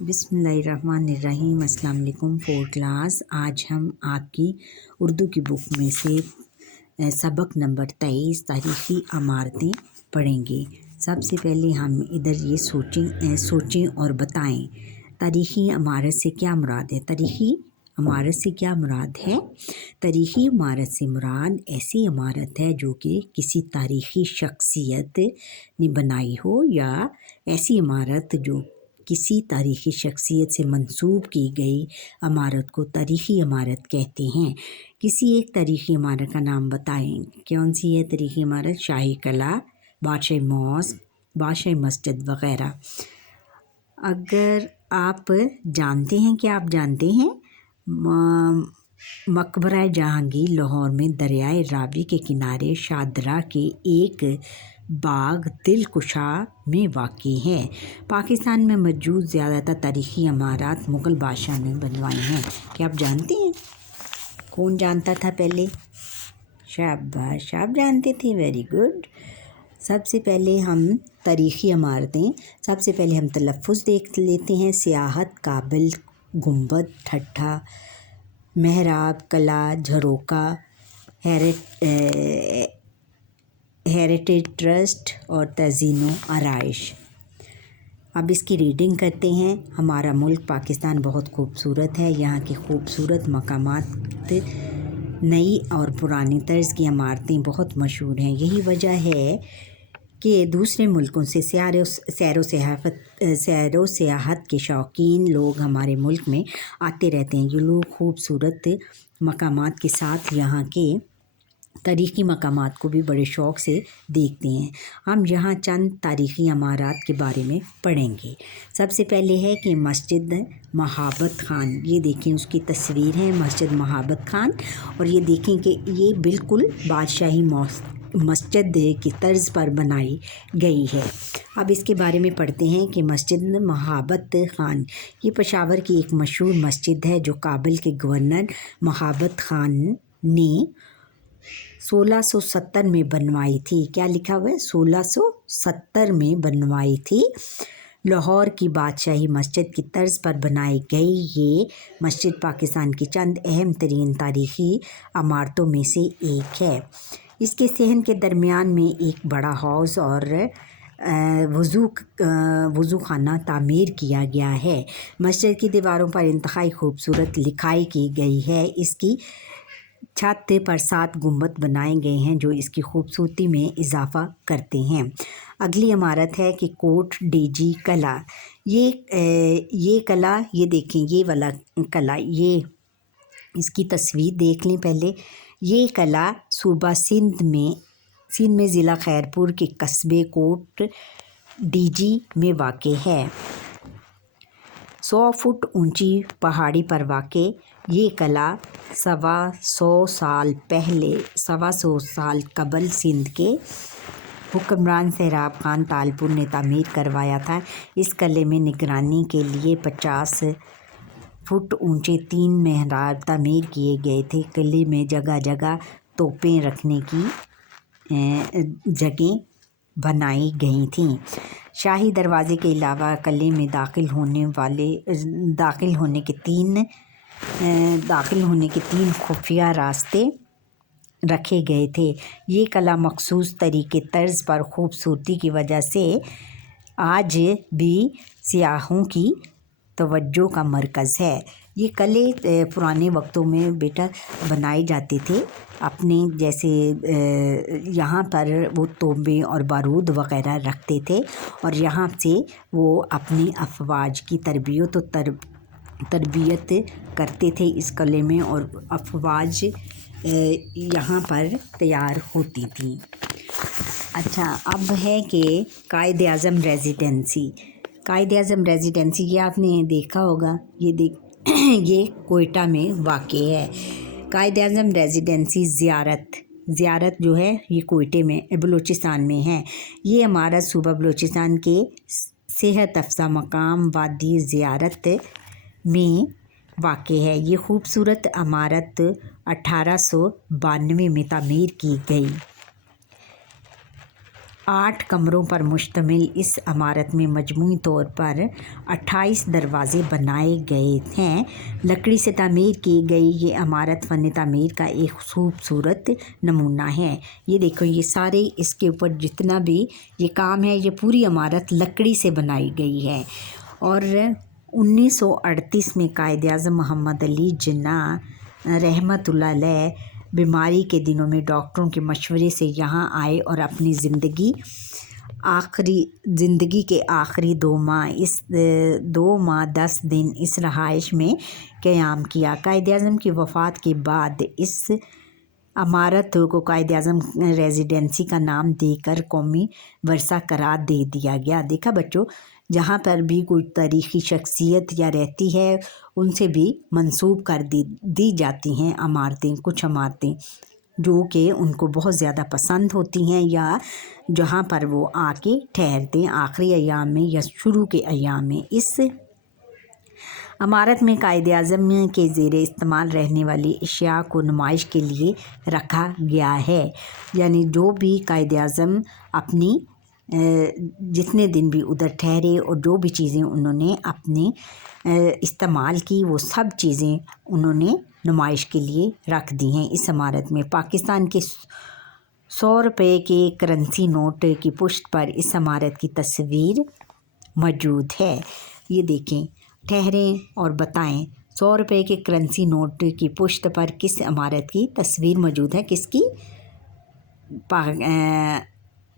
बिस्मिल्लाहिर्रहमानिर्रहीम। अस्सलाम वालेकुम। 4th class. आज हम आपकी उर्दू की बुक में से सबक नंबर 23 तारीख़ी इमारतें पढ़ेंगे। सबसे पहले हम इधर ये सोचें और बताएं तारीख़ी इमारत से क्या मुराद है। तारीख़ी इमारत से क्या मुराद है? तारीख़ी इमारत से मुराद ऐसी इमारत है जो कि किसी तारीख़ी शख्सियत ने बनाई हो, या ऐसी इमारत जो किसी तारीख़ी शख्सियत से मंसूब की गई इमारत को तारीख़ी इमारत कहते हैं। किसी एक तारीख़ी इमारत का नाम बताएं। कौन सी है तारीख़ी इमारत? शाही किला, बादशाही मॉस्क, बादशाही मस्जिद वग़ैरह। अगर आप जानते हैं कि आप जानते हैं मकबरा जहांगीर लाहौर में दरियाए रावी के किनारे शाहदरा के एक बाग दिलकुशा में वाक़ई है। पाकिस्तान में मौजूद ज़्यादातर तारीख़ी इमारत मुग़ल बादशाह ने बनवाई हैं। क्या आप जानते हैं? कौन जानता था पहले? शाबाश, आप जानते थे, वेरी गुड। सबसे पहले हम तारीख़ी इमारतें, सबसे पहले हम तलफ़्फ़ुज़ देख लेते हैं। सियाहत, काबिल, गुंबद, ठट्ठा, महराब, कला, झरोका, हेरिटेज ट्रस्ट और तज़ीनो आराइश। अब इसकी रीडिंग करते हैं। हमारा मुल्क पाकिस्तान बहुत खूबसूरत है। यहाँ के खूबसूरत मकामात, नई और पुरानी तर्ज की इमारतें बहुत मशहूर हैं। यही वजह है कि दूसरे मुल्कों से सैरो सियाहत के शौकीन लोग हमारे मुल्क में आते रहते हैं। ये लोग खूबसूरत मकामात के साथ यहाँ के तारीख़ी मकामात को भी बड़े शौक़ से देखते हैं। हम यहाँ चंद तारीख़ी इमारत के बारे में पढ़ेंगे। सबसे पहले है कि मस्जिद महाबत खान। ये देखें, उसकी तस्वीर है मस्जिद महाबत खान, और ये देखें कि ये बिल्कुल बादशाही मस्जिद की तर्ज पर बनाई गई है। अब इसके बारे में पढ़ते हैं कि मस्जिद महाबत खान ये पेशावर की एक मशहूर मस्जिद है जो काबिल के गवर्नर महाबत खान ने 1670 में बनवाई थी। क्या लिखा हुआ है? 1670 में बनवाई थी। लाहौर की बादशाही मस्जिद की तर्ज पर बनाई गई ये मस्जिद पाकिस्तान की चंद अहम तरीन तारीख़ी इमारतों में से एक है। इसके सहन के दरमियान में एक बड़ा हौज़ और वज़ू खाना तामीर किया गया है। मस्जिद की दीवारों पर इंतहाई खूबसूरत लिखाई की गई है। इसकी छत पर 7 गुंबद बनाए गए हैं जो इसकी खूबसूरती में इजाफ़ा करते हैं। अगली इमारत है कि कोट डीजी कला। ये कला, ये देखें, ये वाला कला, ये इसकी तस्वीर देख लें पहले। ये कला सूबा सिंध में ज़िला खैरपुर के कस्बे कोट डीजी में वाक़ई है। 100 फुट ऊंची पहाड़ी पर वाक़ई ये कला 125 साल कबल सिंध के हुक्मरान सहराब खान तालपुर ने तामीर करवाया था। इस किले में निगरानी के लिए 50 फुट ऊंचे 3 महराब तामीर किए गए थे। किले में जगह जगह तोपें रखने की जगह बनाई गई थीं। शाही दरवाज़े के अलावा किले में दाखिल होने के 3 खुफिया रास्ते रखे गए थे। ये किला मखसूस तरीके तर्ज पर खूबसूरती की वजह से आज भी सियाहों की तवज्जो का मरकज़ है। ये किले पुराने वक्तों में बेटा बनाए जाते थे अपने, जैसे यहाँ पर वो तोपें और बारूद वग़ैरह रखते थे, और यहाँ से वो अपनी अफवाज की तरबियत करते थे इस किले में, और अफवाज यहाँ पर तैयार होती थी। अच्छा, अब है कि कायद-ए-आज़म रेजिडेंसी ये आपने देखा होगा। ये कोयटा में वाक़ई है। कायद-ए-आज़म रेजिडेंसी ज़ियारत जो है ये कोयटे में बलूचिस्तान में है। ये इमारत सूबा बलूचिस्तान के सेहत अफ़ज़ा मकाम वादी ज़ियारत में वाक़ई है। ये खूबसूरत इमारत 1892 में तामीर की गई। 8 कमरों पर मुश्तमिल इस इमारत में मजमूई तौर पर 28 दरवाज़े बनाए गए हैं। लकड़ी से तामीर की गई ये इमारत फ़न तामीर का एक खूबसूरत नमूना है। ये देखो, ये सारे इसके ऊपर जितना भी ये काम है, ये पूरी इमारत लकड़ी से बनाई गई है। और 1938 में कायद-ए-आज़म मोहम्मद अली जिन्नाह रहमतुल्लाह अलैह बीमारी के दिनों में डॉक्टरों के मशवरे से यहाँ आए और अपनी ज़िंदगी के आखिरी 2 माह 10 दिन इस रहाइश में क़याम किया। कायद-ए-आज़म की वफ़ात के बाद इस इमारत को कायद-ए-आज़म रेजिडेंसी का नाम देकर कौमी वर्सा करार दे दिया गया। देखा बच्चों, जहाँ पर भी कोई तारीख़ी शख्सियत या रहती है उनसे भी मंसूब कर दी जाती हैं कुछ इमारतें जो कि उनको बहुत ज़्यादा पसंद होती हैं या जहाँ पर वो आके ठहरते हैं आखिरी अय्याम में या शुरू के अय्याम में। इस इमारत में कायद-ए-आज़म के ज़ेरे इस्तेमाल रहने वाली अशिया को नुमाइश के लिए रखा गया है। यानी जो भी कायद-ए-आज़म अपनी जितने दिन भी उधर ठहरे और जो भी चीज़ें उन्होंने अपने इस्तेमाल की, वो सब चीज़ें उन्होंने नुमाइश के लिए रख दी हैं इस इमारत में। पाकिस्तान के 100 रुपये के करेंसी नोट की पुश्त पर इस इमारत की तस्वीर मौजूद है। ये देखें, ठहरें और बताएं, 100 रुपये के करेंसी नोट की पुश्त पर किस इमारत की तस्वीर मौजूद है? किसकी?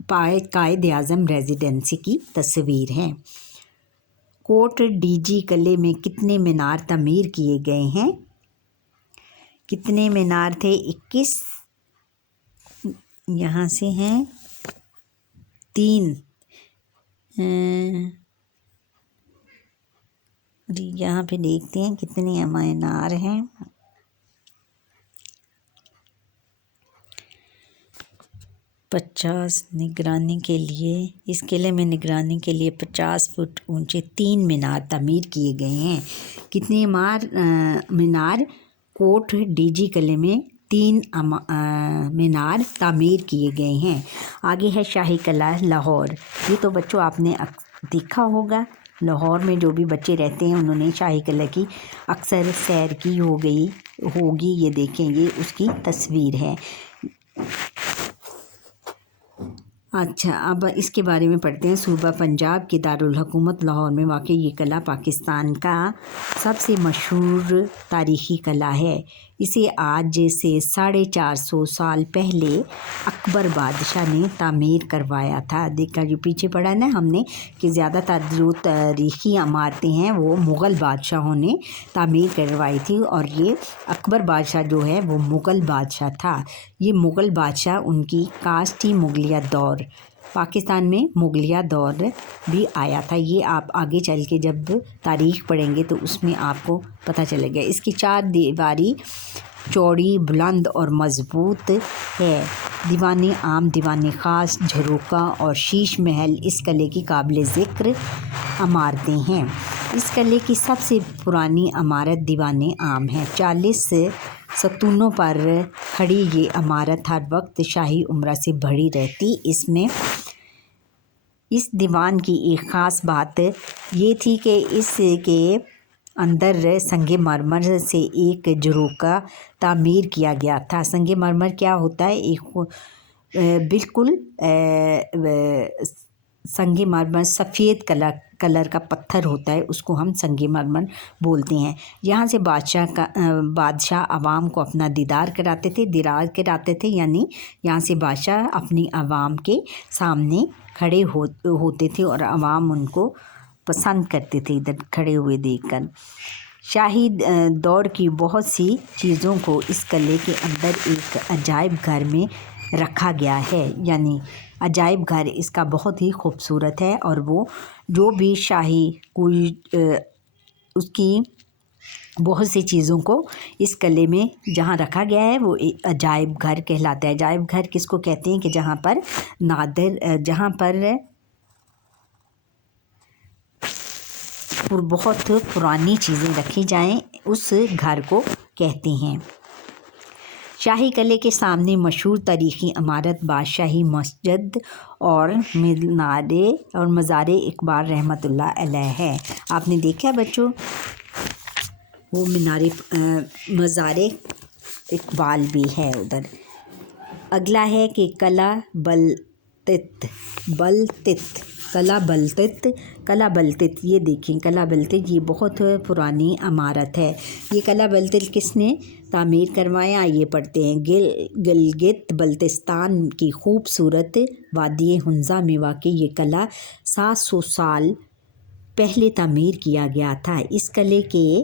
कायद-ए-आज़म रेजिडेंसी की तस्वीर है। कोट डीजी किले में कितने मीनार तामीर किए गए हैं? कितने मीनार थे? 21। यहाँ से हैं 3। यहाँ पे देखते हैं कितने मीनार हैं। 50 निगरानी के लिए, इस किले में निगरानी के लिए 50 फुट ऊंचे 3 मीनार तामीर किए गए हैं। कितने मीनार? कोट डीजी किले में 3 मीनार तामीर किए गए हैं। आगे है शाही किला लाहौर। ये तो बच्चों आपने देखा होगा, लाहौर में जो भी बच्चे रहते हैं उन्होंने शाही किले की अक्सर सैर की होगी। ये देखें, ये उसकी तस्वीर है। अच्छा, अब इसके बारे में पढ़ते हैं। सूबा पंजाब के दारुल हुकूमत लाहौर में वाक़ई ये किला पाकिस्तान का सबसे मशहूर तारीख़ी किला है। इसे आज से 450 साल पहले अकबर बादशाह ने तामीर करवाया था। देखा, जो पीछे पढ़ा ना हमने कि ज़्यादातर जो तारीख़ी इमारतें हैं वो मुग़ल बादशाहों ने तामीर करवाई थी और ये अकबर बादशाह जो है वो मुग़ल बादशाह था। ये मुग़ल बादशाह, उनकी कास्ट ही मुग़लिया दौर, पाकिस्तान में मुग़लिया दौर भी आया था। ये आप आगे चल के जब तारीख़ पढ़ेंगे तो उसमें आपको पता चलेगा। इसकी 4 दीवारी चौड़ी, बुलंद और मज़बूत है। दीवाने आम, दीवाने ख़ास, झरोका और शीश महल इस किले की काबिल ज़िक्र इमारतें हैं। इस किले की सबसे पुरानी इमारत दीवाने आम है। 40 सतूनों पर खड़ी ये इमारत हर वक्त शाही उमरा से भरी रहती। इस दीवान की एक ख़ास बात ये थी कि इसके अंदर संगे मरमर से एक झरोका तामीर किया गया था। संगे मरमर क्या होता है? एक बिल्कुल संगे मरमर सफ़ेद कलर का पत्थर होता है, उसको हम संगे मरमर बोलते हैं। यहाँ से बादशाह आवाम को अपना दीदार कराते थे। यानी यहाँ से बादशाह अपनी आवाम के सामने खड़े होते थे और आवाम उनको पसंद करते थे इधर खड़े हुए देखकर। शाही दौर की बहुत सी चीज़ों को इस किले के अंदर एक अजायब घर में रखा गया है। यानी अजायब घर इसका बहुत ही खूबसूरत है और वो जो भी शाही उसकी बहुत सी चीज़ों को इस किले में जहाँ रखा गया है वो एक अजायब घर कहलाता है। अजायब घर किसको कहते हैं? कि जहाँ पर बहुत पुरानी चीज़ें रखी जाएं, उस घर को कहते हैं। شاہی قلعے کے سامنے مشہور تاریخی عمارت بادشاہی مسجد اور مزار اقبال رحمۃ اللہ علیہ ہے۔ آپ نے دیکھا ہے بچوں وہ مزار اقبال بھی ہے ادھر۔ اگلا ہے کہ قلعہ بلتت یہ دیکھیں قلعہ بلتت یہ بہت پرانی عمارت ہے۔ یہ قلعہ بلتت کس نے تعمیر کروایا یہ پڑھتے ہیں۔ گلگت بلتستان کی خوبصورت وادی ہنزا میں واقع یہ قلعہ 700 سال پہلے تعمیر کیا گیا تھا۔ اس قلعے کے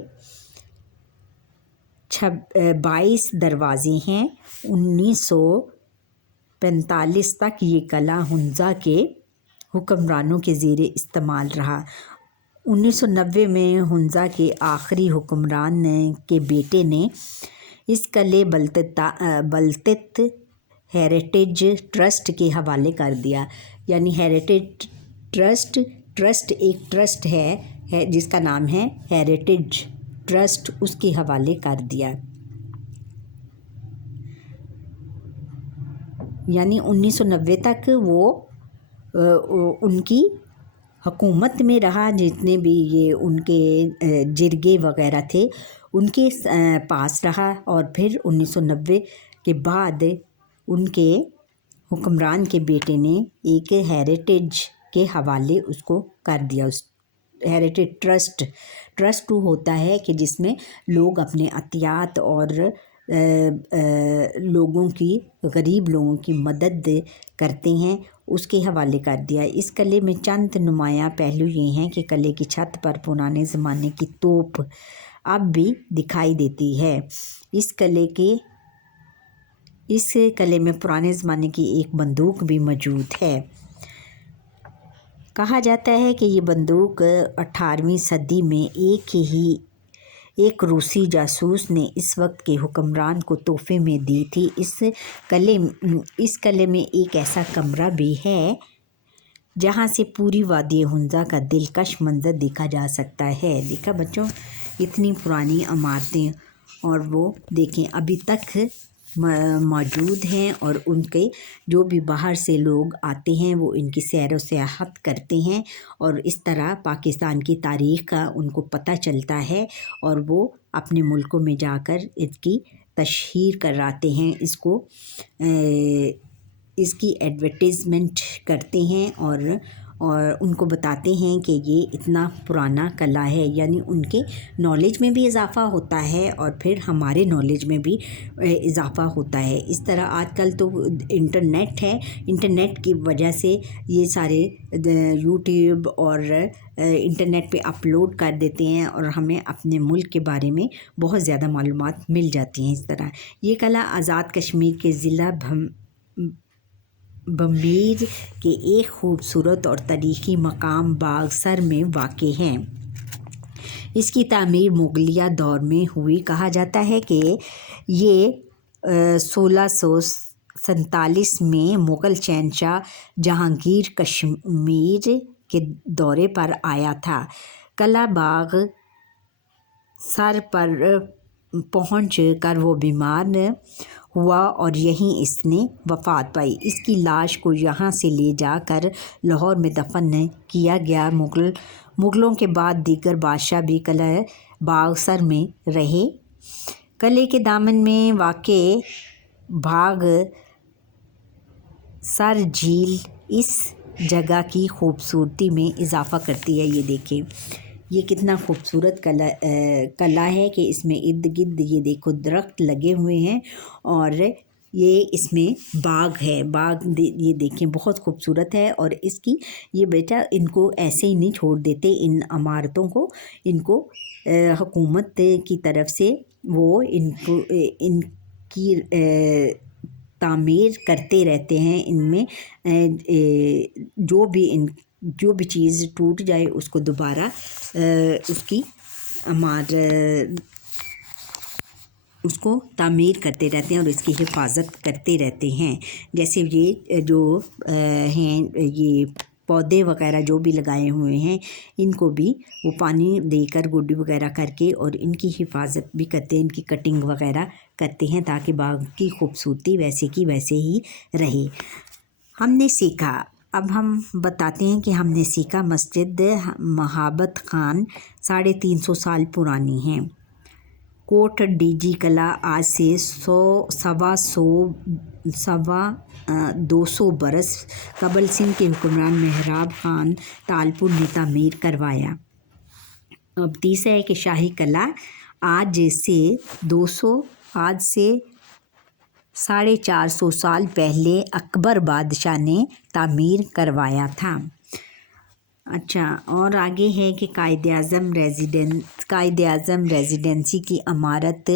22 دروازے ہیں۔ 1945 تک یہ قلعہ ہنزا کے حکمرانوں کے زیر استعمال رہا۔ 1990 میں ہنزا کے آخری حکمران کے بیٹے نے اس قلعے بلتت ہیریٹیج ٹرسٹ کے حوالے کر دیا۔ یعنی ہیریٹیج ٹرسٹ ایک ٹرسٹ ہے جس کا نام ہے ہیریٹیج ٹرسٹ، اس کے حوالے کر دیا۔ یعنی 1990 تک وہ ان کی حکومت میں رہا، جتنے بھی یہ ان کے جرگے وغیرہ تھے ان کے پاس رہا، اور پھر 1990 کے بعد ان کے حکمران کے بیٹے نے ایک ہیریٹیج کے حوالے اس کو کر دیا۔ اس ہیریٹیج ٹرسٹ ہوتا ہے کہ جس میں لوگ اپنے عطیات اور غریب لوگوں کی مدد کرتے ہیں، اس کے حوالے کر دیا۔ اس قلعے میں چند نمایاں پہلو یہ ہیں کہ قلعے کی چھت پر پرانے زمانے کی توپ اب بھی دکھائی دیتی ہے۔ اس قلعے میں پرانے زمانے کی ایک بندوق بھی موجود ہے۔ کہا جاتا ہے کہ یہ بندوق 18ویں صدی میں ایک روسی جاسوس نے اس وقت کے حکمران کو تحفے میں دی تھی۔ اس قلعے میں ایک ایسا کمرہ بھی ہے جہاں سے پوری وادی ہنزا کا دلکش منظر دیکھا جا سکتا ہے۔ دیکھا بچوں اتنی پرانی عمارتیں، اور وہ دیکھیں ابھی تک موجود ہیں، اور ان کے جو بھی باہر سے لوگ آتے ہیں وہ ان کی سیر و سیاحت کرتے ہیں، اور اس طرح پاکستان کی تاریخ کا ان کو پتہ چلتا ہے، اور وہ اپنے ملکوں میں جا کر اس کی تشہیر کراتے ہیں، اس کی ایڈورٹیزمنٹ کرتے ہیں، اور ان کو بتاتے ہیں کہ یہ اتنا پرانا قلعہ ہے۔ یعنی ان کے نالج میں بھی اضافہ ہوتا ہے، اور پھر ہمارے نالج میں بھی اضافہ ہوتا ہے۔ اس طرح آج کل تو انٹرنیٹ ہے، انٹرنیٹ کی وجہ سے یہ سارے یوٹیوب اور انٹرنیٹ پہ اپلوڈ کر دیتے ہیں، اور ہمیں اپنے ملک کے بارے میں بہت زیادہ معلومات مل جاتی ہیں۔ اس طرح یہ قلعہ آزاد کشمیر کے ضلع بھمبیر کے ایک خوبصورت اور تاریخی مقام باغسر میں واقع ہے۔ اس کی تعمیر مغلیہ دور میں ہوئی۔ کہا جاتا ہے کہ یہ 1647 میں مغل شہنشاہ جہانگیر کشمیر کے دورے پر آیا تھا۔ قلعہ باغ سر پر پہنچ کر وہ بیمار ہوا اور یہیں اس نے وفات پائی۔ اس کی لاش کو یہاں سے لے جا کر لاہور میں دفن کیا گیا۔ مغلوں کے بعد دیگر بادشاہ بھی قلعہ باغسر میں رہے۔ قلعے کے دامن میں واقع باغ سر جھیل اس جگہ کی خوبصورتی میں اضافہ کرتی ہے۔ یہ دیکھیں یہ کتنا خوبصورت قلعہ ہے کہ اس میں ارد گرد یہ دیکھو درخت لگے ہوئے ہیں، اور یہ اس میں باغ ہے۔ باغ یہ دیکھیں بہت خوبصورت ہے، اور اس کی یہ بیٹا ان کو ایسے ہی نہیں چھوڑ دیتے، ان عمارتوں کو ان کو حکومت کی طرف سے وہ ان کی تعمیر کرتے رہتے ہیں۔ ان میں جو بھی چیز ٹوٹ جائے اس کو دوبارہ اس کو تعمیر کرتے رہتے ہیں، اور اس کی حفاظت کرتے رہتے ہیں۔ جیسے یہ جو ہیں یہ पौधे वगैरह जो भी लगाए हुए हैं इनको भी वो पानी देकर गुड्डी वगैरह करके और इनकी हिफाजत भी करते हैं, इनकी कटिंग वगैरह करते हैं ताकि बाग की खूबसूरती वैसे की वैसे ही रहे। हमने सीखा, अब हम बताते हैं कि हमने सीखा। मस्जिद महाबत खान 350 साल पुरानी है। कोट डीजी कला आज से 200 बरस कबल सिंध के हुक्मरान मेहराब खान तालपुर ने तामीर करवाया। अब तीसरा है कि शाही कला आज से 450 साल पहले अकबर बादशाह ने तामीर करवाया था। अच्छा, और आगे है कि कायद आज़म रेजिडेंसी की इमारत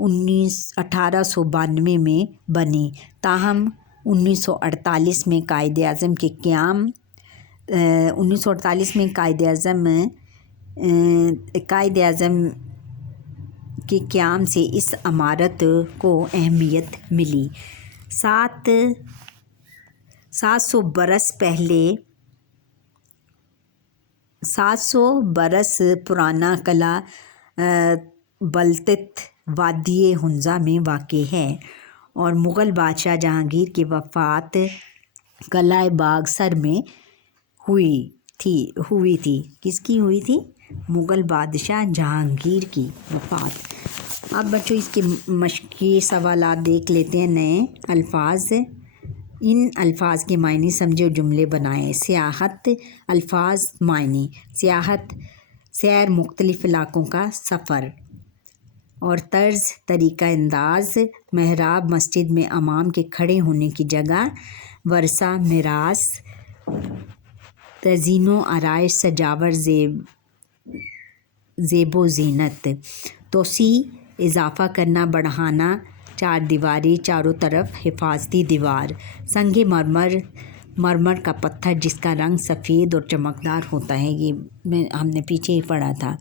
1892 में बनी, ताहम 1948 में कायद आज़म के क़याम से इस इमारत को अहमियत मिली। 700 बरस पुराना कला बलतित वादी हुंजा में वाक़ है और मुग़ल बादशाह जहांगीर की वफ़ात कलाए बागसर में हुई थी। किसकी हुई थी? मुग़ल बादशाह जहांगीर की वफ़ात। अब बच्चों इसके मश्क़ी सवालात देख लेते हैं। नए अल्फाज, इन अल्फाज के मायने समझे और जुमले बनाएं। सियाहत, अल्फाज मायने। सियाहत सैर, मुख्तलिफ़ इलाक़ों का सफ़र। और तर्ज़, तरीक़ा अंदाज़। मेहराब, मस्जिद में इमाम के खड़े होने की जगह। वरसा, मिरास। तज़ीनो, आराइश, सजावट, ज़ेबो ज़ीनत। तोसी, इज़ाफ़ा करना, बढ़ाना। चार दीवारी, चारों तरफ हिफाजती दीवार। संगे मरमर का पत्थर जिसका रंग सफ़ेद और चमकदार होता है। ये हमने पीछे ही पढ़ा था।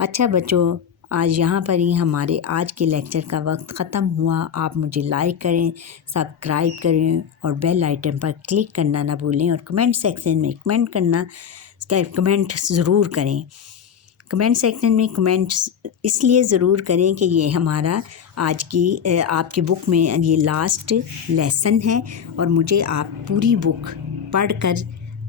अच्छा बच्चों, आज यहाँ पर ही हमारे आज के लेक्चर का वक्त ख़त्म हुआ। आप मुझे लाइक करें, सब्सक्राइब करें और बेल आइकन पर क्लिक करना ना भूलें और कमेंट सेक्शन में कमेंट ज़रूर करें। कमेंट सेक्शन में कमेंट्स इसलिए ज़रूर करें कि ये हमारा आज की आपकी बुक में ये लास्ट लेसन है और मुझे आप पूरी बुक पढ़कर,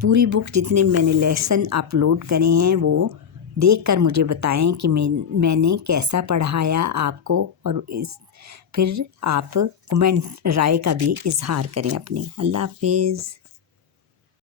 पूरी बुक जितने मैंने लेसन अपलोड करे हैं वो देखकर मुझे बताएं कि मैंने कैसा पढ़ाया आपको, और फिर आप कमेंट राय का भी इज़हार करें अपनी। अल्लाह हाफ़िज़।